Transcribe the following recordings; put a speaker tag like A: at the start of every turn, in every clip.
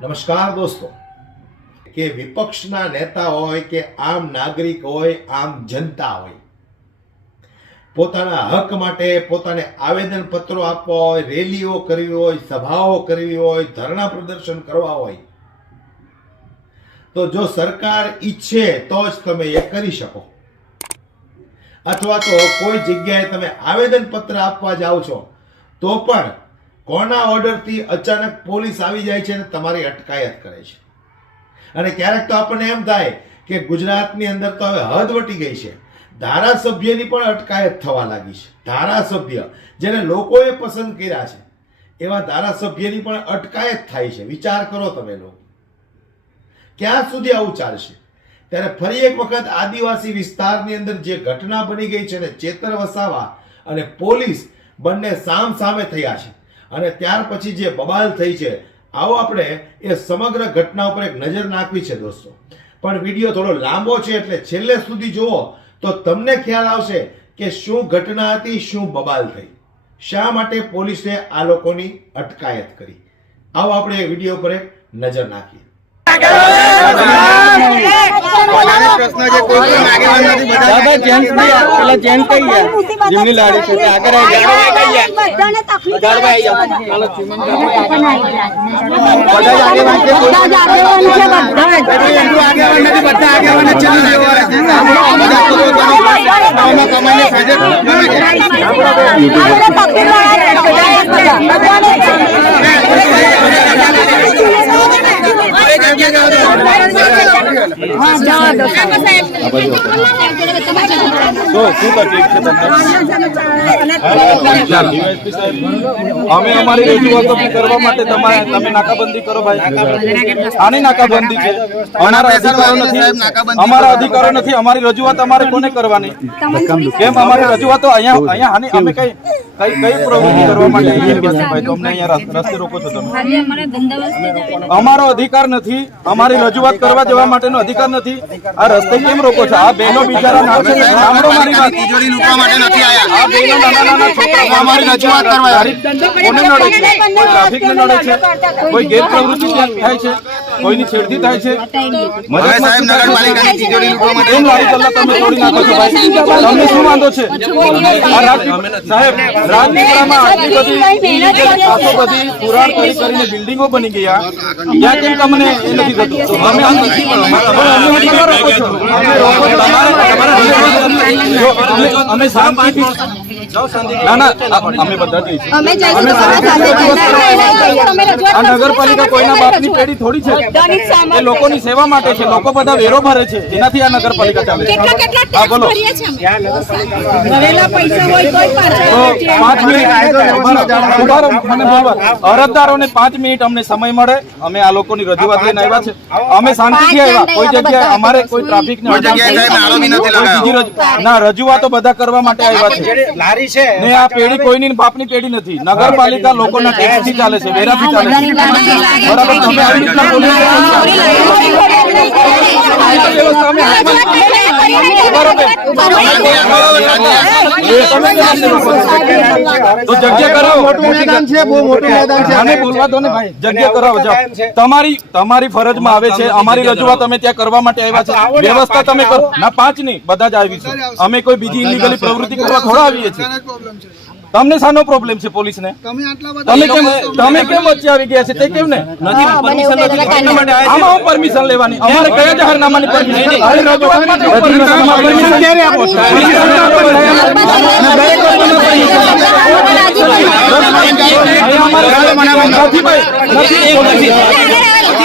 A: નમસ્કાર દોસ્તો. કે વિપક્ષના નેતા હોય કે આમ નાગરિક હોય, આમ જનતા હોય. પોતાના હક માટે પોતાને આવેદન પત્રો આપવા હોય, રેલીઓ કરવી હોય, સભાઓ કરવી હોય, ધરણા પ્રદર્શન કરવા હોય. તો જો સરકાર ઈચ્છે તો જ તમે એ કરી શકો. અથવા તો કોઈ જગ્યાએ તમે આવેદન પત્ર આપવા જાઓ છો, તો પણ કોના ઓર્ડરથી અચાનક પોલીસ આવી જાય છે અને તમારી અટકાયત કરે છે? અને ક્યારેક તો આપણને એમ થાય કે ગુજરાતની અંદર તો હવે હદ વટી ગઈ છે. ધારાસભ્યની પણ અટકાયત થવા લાગી છે. ધારાસભ્ય, જેને લોકોએ પસંદ કર્યા છે, એવા ધારાસભ્યની પણ અટકાયત થાય છે. વિચાર કરો તમે લોકો. ક્યાં સુધી આવું ચાલશે? ત્યારે ફરી એક વખત આદિવાસી વિસ્તારની અંદર જે ઘટના બની ગઈ છે ને ચેતર વસાવા અને પોલીસ બંને સામ સામે થયા છે. અને ત્યાર પછી જે બબાલ થઈ છે, આવો આપણે એ સમગ્ર ઘટના ઉપર એક નજર નાખવી છે દોસ્તો. પણ વીડિયો થોડો લાંબો છે એટલે છેલ્લે સુધી જુઓ તો તમને ખ્યાલ આવશે કે શું ઘટના હતી, શું બબાલ થઈ. શા માટે પોલીસે આ લોકોની અટકાયત કરી? આવો આપણે એ વીડિયો પર એક નજર નાખીએ.
B: જેમની લાડી છે તે આગળ આવી ગયા અમે અમારી રજૂઆતો કરવા માટે તમારે તમે નાકાબંધી કરો ભાઈ. આની નાકાબંધી છે. અમારા અધિકારો નથી. અમારા અધિકારો નથી. અમારી રજૂઆત અમારે કોને કરવાની? કેમ? અમારી રજૂઆતો અહીંયા અહીંયા અમે કઈ કઈ કઈ પ્રવૃત્તિ કરવા માટે અહીંયા ભાઈ તો અમને અહીંયા રસ્તે- રોકો છો તમે. અમારો અધિકાર નથી. અમારી રજૂઆત કરવા જવા માટેનો અધિકાર નથી. આ રસ્તે કેમ રોકો છો? આ બેનો બિચારા નામ છે સાંભળો મારી વાત.
C: તિજોરી લૂંટવા માટે નથી આયા.
B: આ બેનો નાના નાના છોકરા
C: અમારી રજૂઆત કરવા આવ્યા.
B: કોને નડે છે? કોઈ ટ્રાફિક ને નડે છે? કોઈ ગેરપ્રવૃત્તિ થાય છે? કોઈની છેડતી થાય છે?
C: હવે સાહેબ નગરપાલિકાની તિજોરી લૂંટવા માટે.
B: કેમ લારી તમે તોડી નાખો છો ભાઈ. તમને શું વાંધો છે? આ રાજ- સાહેબ રાજપીપળામાં આટલી બધી આટલો બધી પુરાણ કરી કરીને બિલ્ડિંગો બની ગયા. ત્યાં કેમ તમને એ નથી થતું. અમે અમે રોકો છો. અમે શાંતિથી ના ના અમે બધા જઈશું.
D: અમે જઈશું
B: નગરપાલિકા કોઈના બાપની પેઢી થોડી છે. એ લોકોની સેવા માટે છે. લોકો બધા વેરો ભરે છે. એનાથી આ નગરપાલિકા ચાલે છે. હા બોલો. પાંચ મિનિટ મને બોલવા અરજદારોને પાંચ મિનિટ અમને સમય મળે. અમે આ લોકોની રજૂઆત લઈને આવ્યા છે. અમે શાંતિથી આવ્યા. કોઈ જગ્યાએ અમારે કોઈ ટ્રાફિક. ના રજૂઆતો બધા કરવા માટે આવ્યા છે. ને આ પેઢી કોઈની બાપની પેઢી નથી. નગરપાલિકા લોકોના ટેક્સથી ચાલે છે. વેરાથી ચાલે છે. બરાબર તમે આવી રીતના બોલી તમારી તમારી ફરજમાં આવે છે. અમારી રજૂઆત અમે ત્યાં કરવા માટે આવ્યા છે વ્યવસ્થા તમે કરો. ના પાંચ નહીં બધા જ આવીશું. અમે કોઈ બીજી ઇલીગલી પ્રવૃત્તિ કરવા થોડા આવીએ છીએ. તમને શાનો પ્રોબ્લેમ છે પોલીસને? તમે કેમ તમે કેમ વચ્ચે આવી ગયા છે? તે કેમ ને? આમાં હું પરમિશન લેવાની? અમારે કયા જાહેરનામાની પરમિશન નથી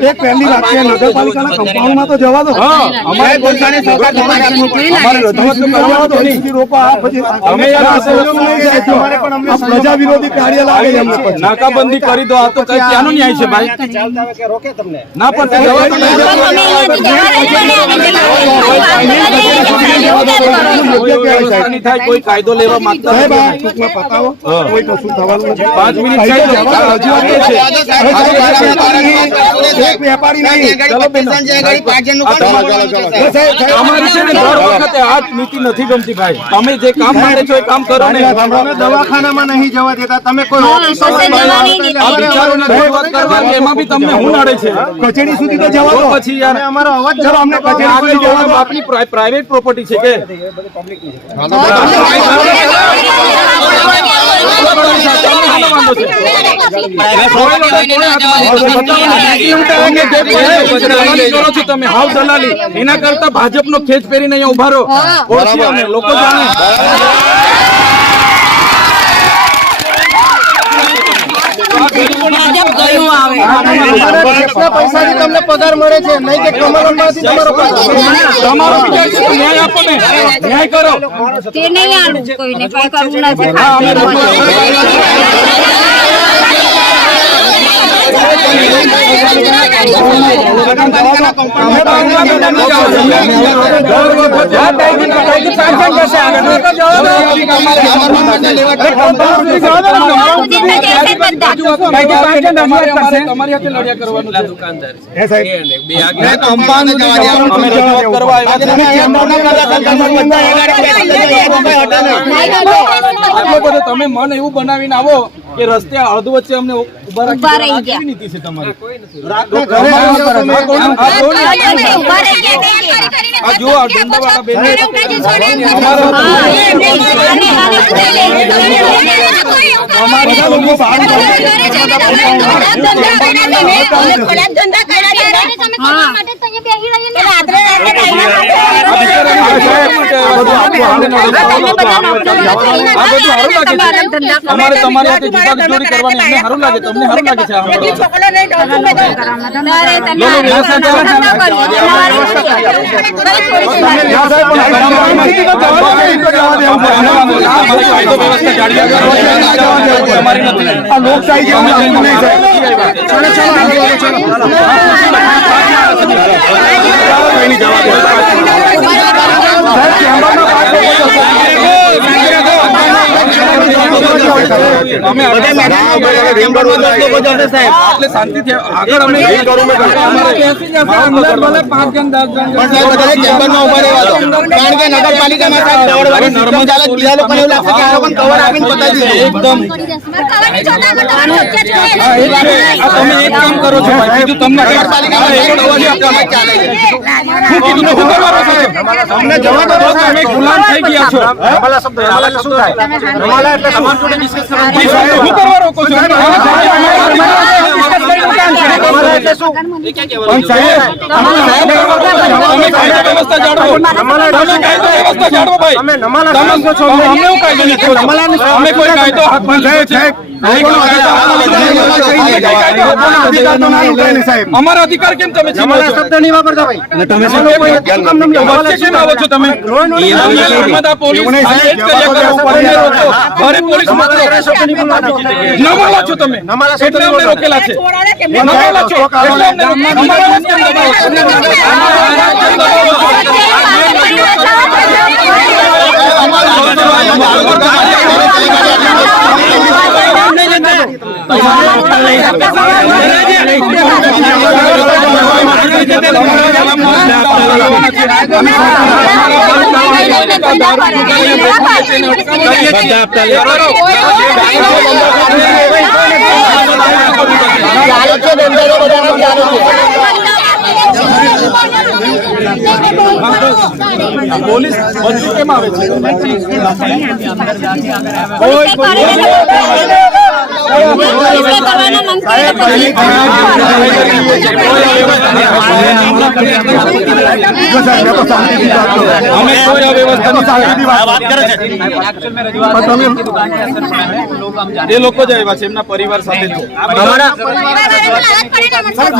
C: એક પહેલી વાત છે નગરપાલિકાના કમ્પાઉન્ડમાં તો જવા દો.
B: અમારે
C: પોતાની પ્રજા વિરોધી કાર્ય લાગે
B: નાકાબંધી કરી દો આ તો કઈ ક્યાંનો ન્યાય છે ભાઈ. ના પણ થાય કોઈ કાયદો લેવા માંગતા
C: સાહેબ આ
B: નથી.
C: ટૂંકમાં પતાવો. કોઈ કશું થવાનું
B: પાંચ મિનિટ
C: સાહેબ. એક વેપારી નહીં.
B: અમારી છે ને દર વખતે આ નીતિ નથી ગમતી ભાઈ. તમે જે કામ માટે છો એ કામ કરો ને.
C: દવાખાનામાં નહીં જવા દેતા. તમે કોઈ
B: એમાં બી તમને હું નડે છે.
C: કચેરી સુધી તો જવા
B: પછી યાર
C: અમારો અવાજ ચલો અમને કચેરી
B: આપની પ્રાઇવેટ પ્રોપર્ટી છે કરો તમે હાવ દલાલી એના કરતા ભાજપનો ખેચ પહેરીને અહીંયા ઊભા રહો લોકો અમે,
C: ટેક્સના પૈસાથી તમને પગાર મળે છે? નહીં કે કમલમમાંથી તમારો
B: તમારો વિચાર છે ન્યાય આપો ને. ન્યાય કરો.
D: તે નહીં આલું કોઈને કઈ કરવું નથી
B: તમે મન એવું બનાવીને આવો કે રસ્તે અડધો વચ્ચે અમને ઊભા રાખી
D: ઊભા
B: દેવા. આ
D: રહી ગયા.
B: કેવી નીતિ છે તમારી
C: ઘરે
B: આ
C: આવો
B: કોણ-
C: તમે.
B: આ કોણ- આ કોણ? આ જુઓ આ ડંડાવાળા બેન
C: બધા લોકો બહાર નીકળે.
B: અમારે તમારી હાથે ચોરી જોડી કરવાની અમને સારું લાગે તમને સારું લાગે છે આ બધું? અમારી કાયદો વ્યવસ્થા જાળવ્યા કરવાની તમારી નથી.
C: આ લોકશાહી જેવું લાગતું નહીં સાહેબ
B: અમે એટલે શાંતિથી આગળ અમે પાંચ જણ દસ જણ
C: કારણ કે નગરપાલિકામાં સાહેબ દોડવાની નર્મદા ચાલે બીજા લોકોને એવું લાગશે કે આ લોકોને કવર આપીને પતાવી દીધું.
B: એકદમ. હા, એ જ છે. આ તમે એક કામ કરો છો ભાઈ બીજું તમને એક કીધું શું કરવાનું છે?
C: દો
B: તમે ગુલામ થઈ ગયા છો. શું તમે કાયદો વ્યવસ્થા તમે. અમે કોઈ કાયદો હાથમાં લીધો છે નહીં કોઈ કાયદો હાથમાં લીધો છે. અમે કઈ કાયદો હાથમાં
C: અધિકાર તો ના લૂંટાય ને સાહેબ
B: અમારા અધિકાર કેમ તમે
C: શબ્દ નહીં વાપરતા ભાઈ.
B: વચ્ચે કેમ આવો છો તમે? તમે પોલીસ છો તમે એટલે અમને રોકેલા છે નમાલા છો? એટલે અમને અમારા કેમ દબાવો. છો? અમારા કેમ દબાવો. પોલીસ બધું કેમ આવે છે કોઈ એ લોકો જ આવ્યા છે એમના પરિવાર સાથે.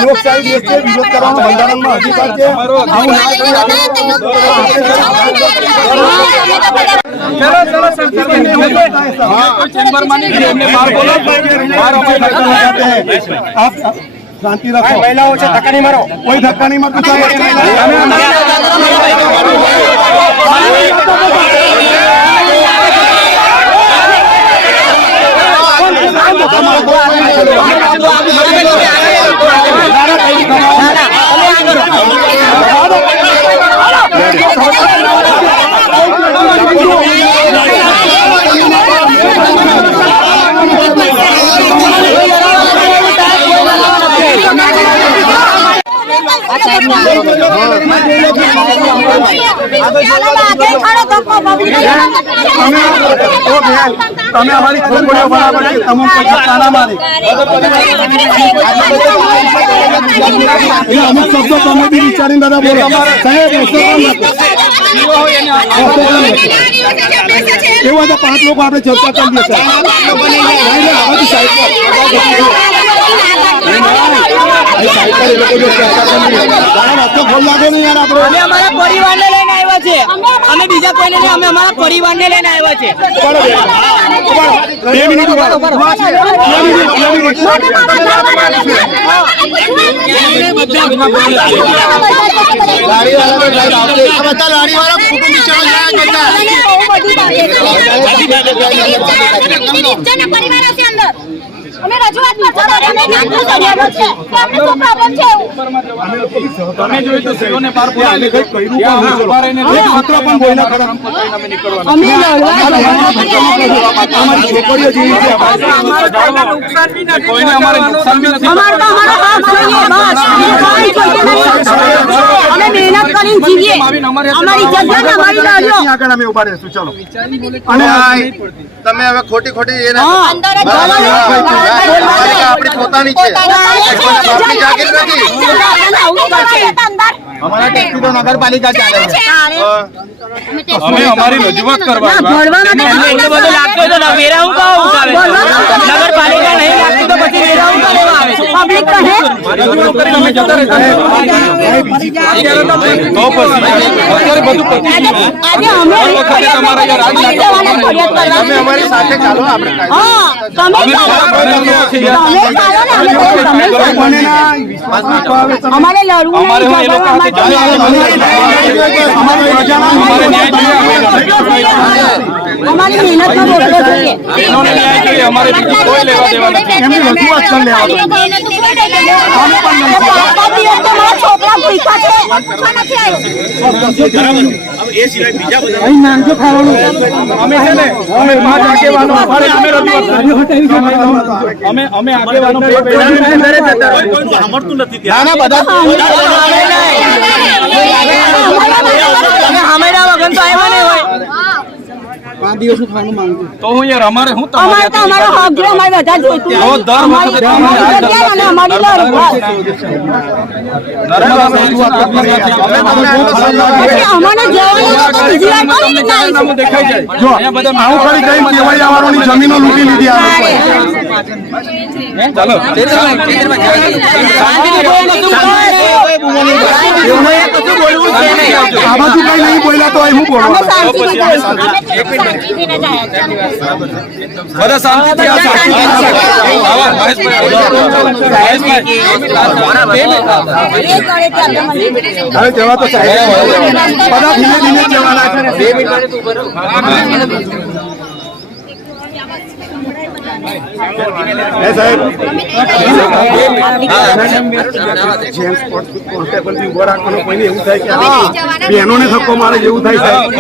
C: લોકશાહી દેશ છે વિરોધ કરવાનો બંધારણમાં અધિકાર છે. આવું ના
B: કોઈ ચેમ્બરમાં નહીં એમને બહાર
C: શાંતિ રાખો. મહિલાઓ છે ધક્કા નહીં. મારો. તમે અમારી છોકરીઓ બરાબર છે. તમે કોઈ ધક્કા મારે મારી અમુક શબ્દો તમે બી વિચારીને દાદા બોલો. સાહેબ એવું હતા પાંચ લોકો આપણે ચર્ચા કરીએ છીએ
E: અમારા પરિવારને લઈને આવ્યા છે અમે બીજા કોઈને નહીં અમે અમારા પરિવારને લઈને આવ્યા છે
C: બે મિનિટ મિનિટ
D: અમે રજૂઆત કરતા હતા, અમે નાખો કર્યાનો છે. કે અમને શું પ્રોબ્લેમ છે એવું?
B: તમે જોયું તો સીઓને બહાર બોલાવી
C: કઈ કર્યું પણ નથી ચલો. એક માત્ર પણ બોલ્યા ખરા.
B: અમે નીકળવાના.
D: અમે લડવા
C: અમારી છોકરીઓ જેવી છે.
B: કોઈને અમારે નુકસાન બી નથી
D: અમારે તો અમારો જોઈએ બસ અમે કાંઈ જોઈએ નહીં. અમે મહેનત કરીને જીવીએ અમારી જગ્યા અમારી લાડ્યો
C: આગળ અમે ઊભા રહેશું. ચલો. અને
F: તમે હવે ખોટી ખોટી એને
D: અંદર
F: આપણી પોતાની છે. કોઈના જાગીર નથી.
C: અમારા ટેક્સી તો નગરપાલિકા ચાલે છે.
B: અમે અમારી રજૂઆત કરવા
E: એટલું બધું લાગતું હોય તો વેરા હું કહું
D: જવાના ફરિયાદ કરવા.
F: તમે અમારી સાથે ચાલો આપણે
D: હા
B: અમે
D: અમારે લડવું
B: અમારે
C: અમારી
D: મહેનતનો રોટલો જોઈએ.
B: બહેનોને ન્યાય જોઈએ. અમારે બીજું કોઈ લેવા દેવા નથી.
C: એમની રજૂઆત કરી લેવા
D: પાંચ તો મારા છોકરા ભૂખ્યા છે. પૂછવા નથી આવ્યો.
B: અમે છે ને અમે પાંચ અમારે કરી. બે
C: ના ના બધા
E: તમે હમેરા વગર તો નહીં
B: તો હું યાર અમારે હું
D: અમારે તો અમારો હક જોઈએ અમારે બધા જોઈતું
B: આવો દર વખતે
D: અમારી અમારી જગ્યા અને અમારી લડ બસ.
B: નર્મદા રજૂઆત કરતા નથી. અમે
D: પછી અમને જવાનું તો બીજી વાર કરી
B: જાહેરનામું દેખાઈ જાય.
C: જો
B: અહીંયા બધા
C: આવું ખરી કઈ કેવડિયા વાળોની જમીનો લૂંટી લીધી આ લોકોએ.
B: ચાલો
C: આ બાજુ કઈ નહીં બોલ્યા તો અહીં હું બોલવાનું
D: જાય.
B: બધા શાંતિથી આ.
C: હવે જવા તો સાહેબ બધા ધીમે ધીમે જવાના છે એ સાહેબ જેમ્સ કોન્સ્ટેબલથી ઊભો રાખવાનો કોઈને એવું થાય કે આ બહેનોને ધક્કો મારે જેવું થાય સાહેબ.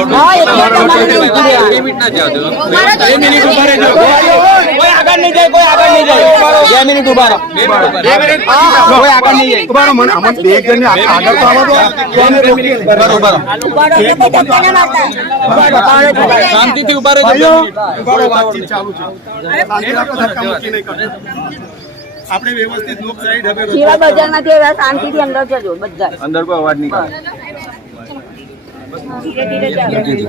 E: આગળ નહીં જાય કોઈ આગળ નહીં જાય. બે મિનિટ ઊભા રહો બે મિનિટ કોઈ આગળ નહીં જાય
C: ઊભા રહો, મને અમને બે એક જણને આગળ આગળ તો આવો દો. તો અમે રોકીએ.
E: ઊભા રહો, ઊભા રહો. શાંતિથી ઊભા રહેજો.
C: ઊભા રહો, વાતચીત ચાલુ છે. શાંતિ રાખો, ધક્કા મુક્કી નહીં કરતા. આપણે વ્યવસ્થિત લોકશાહી ઢબે
D: સેવા બજારમાંથી એવા શાંતિથી અંદર જજો બધા
B: અંદર કોઈ અવાજ નહીં કરે
D: ધીરે ધીરે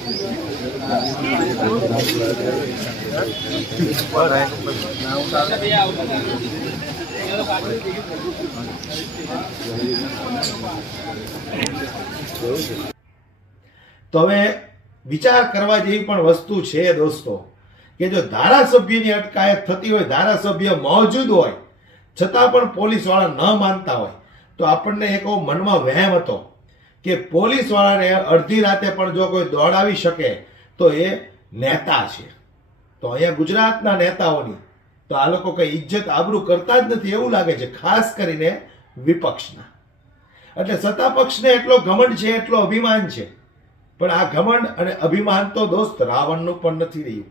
F: તો
A: હવે વિચાર કરવા જેવી પણ વસ્તુ છે દોસ્તો, કે જો ધારાસભ્યની અટકાયત થતી હોય, ધારાસભ્ય મોજૂદ હોય, છતાં પણ પોલીસવાળા ન માનતા હોય, તો આપણને એક મનમાં વહેમ હતો. કે પોલીસવાળાને અડધી રાતે પણ જો કોઈ દોડાવી શકે, તો એ નેતા છે. તો અહીંયા ગુજરાતના નેતાઓની તો આ લોકો કઈ ઇજ્જત આબરૂ કરતા જ નથી એવું લાગે છે, ખાસ કરીને વિપક્ષના. એટલે સત્તા પક્ષને એટલો ઘમંડ છે, એટલો અભિમાન છે. પણ આ ઘમંડ અને અભિમાન તો દોસ્ત રાવણનું પણ નથી રહ્યું.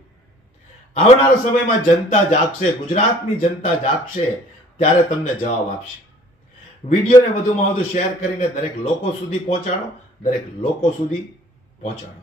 A: આવનારા સમયમાં જનતા જાગશે, ગુજરાતની જનતા જાગશે, ત્યારે તમને જવાબ આપશે. વિડીયોને વધુમાં વધુ શેર કરીને દરેક લોકો સુધી પહોંચાડો દરેક લોકો સુધી પહોંચાડો.